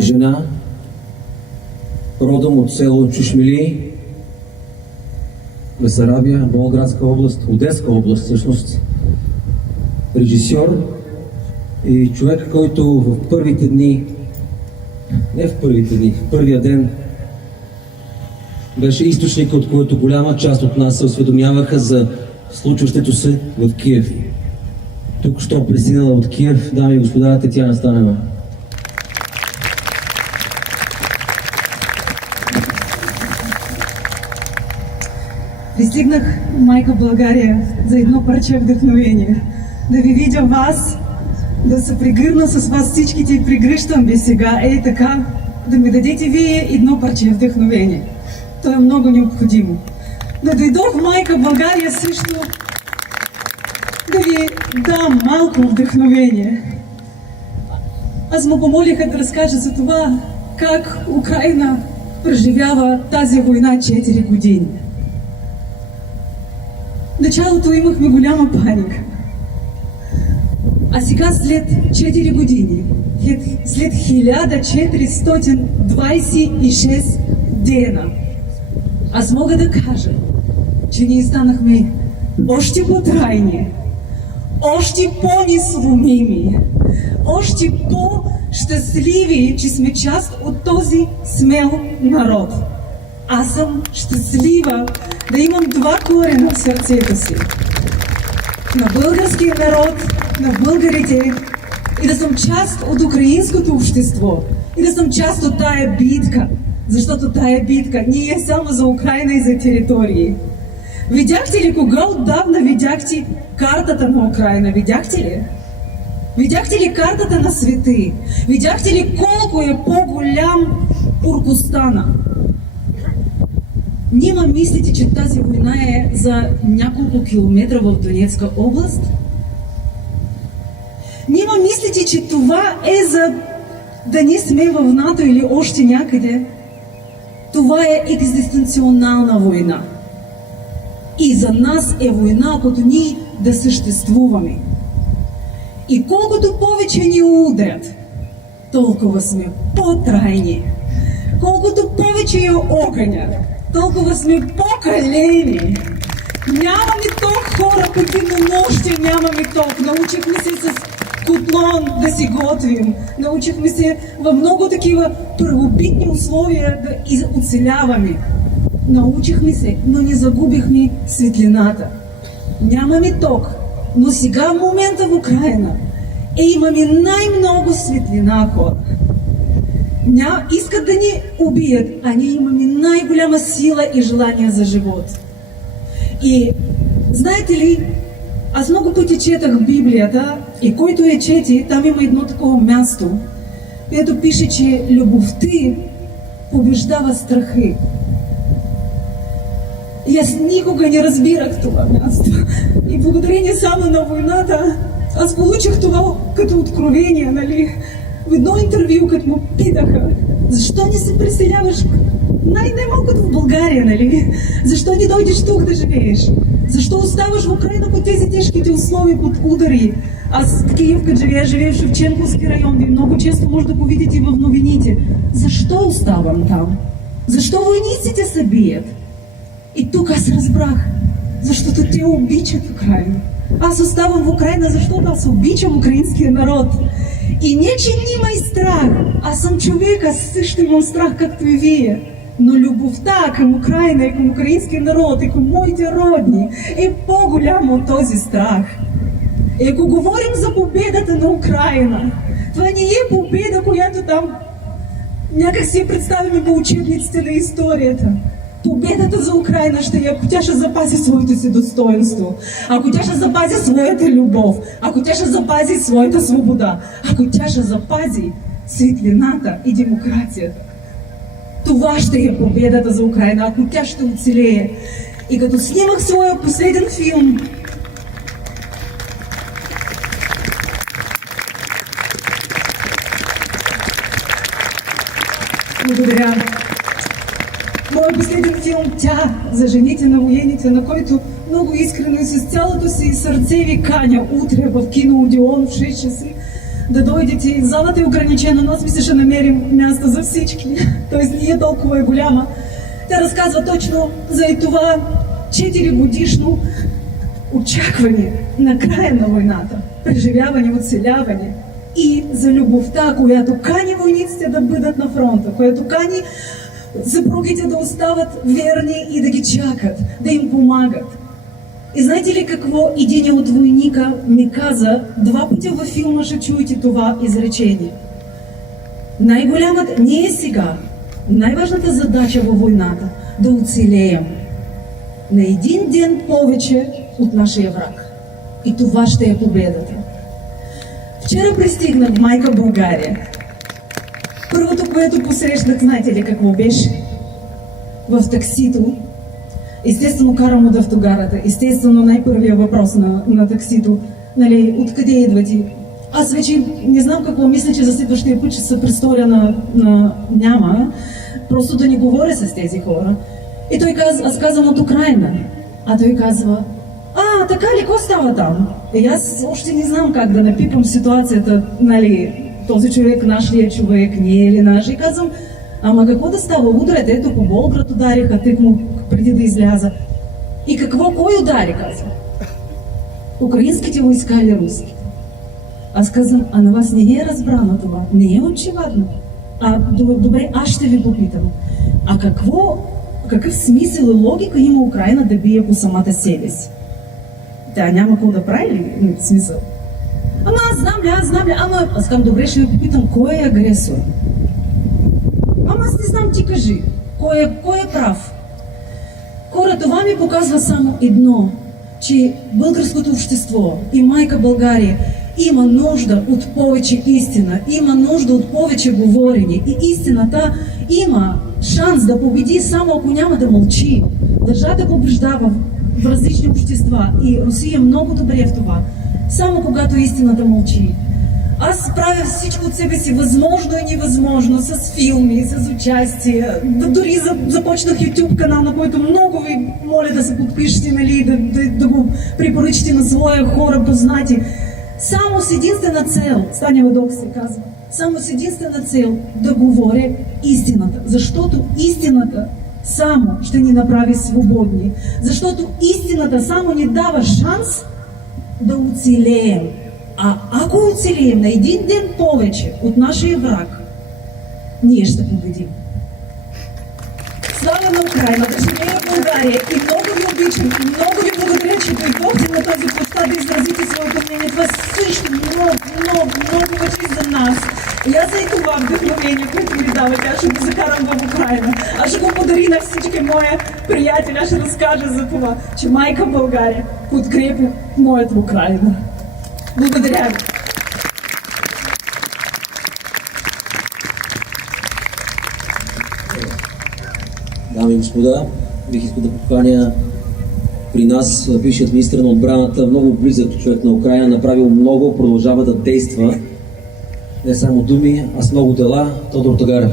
жена, родом от село Чушмили, Бесарабия, Болградска област, Одеска област всъщност, режисьор и човек, който в първите дни, в първия ден беше източник, от който голяма част от нас се осведомяваха за случващото се в Киев. Тук що пристигнала от Киев, дами и господа, Тетяна Станева. Пристигнах, майка България, за едно парче вдъхновение. Да ви видя вас, да се прегърна с вас всичките и прегръщам ви сега, така, да ми дадете вие едно парче вдъхновение. То е много необходимо. Да дойдох, майка България, също да ви дам малко вдъхновение. Аз му помолиха да разкажа за това, как Украина преживява тази война 4 години. В началото имахме голяма паника. А сега след 4 години, след 1426 дена, аз мога да кажа, че ние станахме още по-трайни, още по-несломими, още по-щастливи, че сме част от този смел народ. Аз съм щастлива да имам два корена в сърцето си. На българския народ, на българите, и да съм част от украинското общество, и да съм част от тая битка, защото тая битка не е само за Украина и за територии. Видяхте ли, кога отдавна видяхте картата на Украина? Видяхте ли? Видяхте ли картата на света? Видяхте ли колко е по-голям Туркостана? Нима мислите, че тази война е за няколко километра в Донецка област? Нима мислите, че това е за да не сме в НАТО или още някъде? Това е екзистенционална война. И за нас е война, като ние да съществуваме. И колкото повече ни удрят, толкова сме по-трайни. Колкото повече е огъня, толкова сме по-калени. Нямаме ток, хора, по денонощия нямаме ток. Научихме се с котлон да си готвим. Научихме се в много такива първобитни условия да оцеляваме. Научихме се, но не загубихме светлината. Нямаме ток, но сега в момента в Украина имаме най-много светлина, хора. Искат да ни убият, а ние имаме най-голяма сила и желание за живот. И знаете ли, аз много пъти четах Библията и който я чети, там има едно такова място, където пише, че любовта побеждава страхи. И аз никога не разбирах това място. И благодарение само на войната, аз получих това като откровение, нали? В едно интервю, като му питаха, защо не се преселяваш най-малкото в България, нали? Защо не дойдеш тук да живееш? Защо оставаш в Украина по тези тежките условия, под удари? Аз в Киев, като живея в Шевченковски район, ви много често може да го видите в новините. Защо оставам там? Защо войниците се бият? И тук аз разбрах, защото те обичат Украина. Аз оставам в Украина, защото аз обичам украинския народ. И не, че няма и страх. Аз съм човек, аз също имам страх, както и вие. Но любовта към Украина и към украинския народ и към моите родни е по-голяма от този страх. И ако говорим за победата на Украина, това не е победа, която там някак си представяме по учебниците на историята. Победата за Украина ще е, ако тя ще запази своето си достоинство, ако тя ще запази своята любов, ако тя ще запази своята свобода, ако тя ще запази светлината и демокрацията. Това ще е победата за Украина, ако тя ще оцелее. И като снимах своя последен филм, благодаря. Моят последен филм «Тя» за жените на военните, на който много искрено и с цялото си сърце ви каня утре в кино Одеон в 6 часа да дойдете. Залата е ограничена, но аз мисля, ще намерим място за всички. Тоест не е толкова голяма. Тя разказва точно за и това 4 годишно очакване на края на войната, преживяване, оцеляване и за любовта, която кани войниците да бъдат на фронта, която кани съпругите да остават верни и да ги чакат, да им помагат. И знаете ли какво един от войника ми каза? 2 пъти във филма ще чуете това изречение. Най-голямата не е сега. Най-важната задача във войната да оцелеем на един ден повече от нашия враг. И това ще е победата. Вчера пристигнах в майка България. Първото, което посрещнах, знаете ли какво беше? В таксито. Естествено, карам от автогарата. Естествено, най-първия въпрос на таксито. Нали, откъде идвате? Аз вече не знам какво мисля, че за следващия път ще се престоря на няма. Просто да не говоря с тези хора. И той казва, аз казвам от Украина. А той казва, така ли, какво става там? И аз още не знам как да напипам ситуацията, нали, този човек наш ли е човек, не е ли наш. И казвам, ама какво да става? Удрете, ето по Болград удариха, тък му преди да изляза. И какво, кой удари, казва? Украинските войска или руските? Аз казвам, а на вас не е разбрано това, не е очевидно. Добре, аз ще ви попитам. Какъв смисъл и логика има Украина да бие по самата себе си? Тя няма какво да прави ли смисъл? Аз знам ли, аз казвам, добре, ще ви попитам, кой е агресор? Аз не знам, ти кажи, кой е прав? Хора, това ми показва само едно, че българското общество и майка България има нужда от повече истина, има нужда от повече говорене и истината има шанс да победи само ако няма да мълчи. Държавата побеждава в различни общества и Русия е много добре в това. Само когато истината мълчи. Аз правя всичко от себе си, възможно и невъзможно, с филми, с участие. Дори започнах YouTube канал, на който много ви моля да се подпишете, нали, да го препоръчате на своя хора познати. Само с единствена цел, Станя Вадок се казва, само с единствена цел да говоря истината. Защото истината само ще ни направи свободни. Защото истината само ни дава шанс да оцелеем. Ако оцелеем на един ден повече от нашия враг, ние ще победим. Слава на Украина, да живее България и много ви обичам и много ви благодаря, че дойдохте на този площад да изразите своето мнение. Това също много важи за нас. И аз за и това вдъхновение, което ми дава, тя ще го закарам в Украина. Аз ще го подари на всички мои приятели, аз ще разкажа за това, че майка България подкрепи моята Украина. Благодаря ви. Дами и господа, бих искал да поканя при нас бившият министър на отбраната, много близък човек на Украина, направил много, продължава да действа. Не само думи, а с много дела. Тодор Тагарев.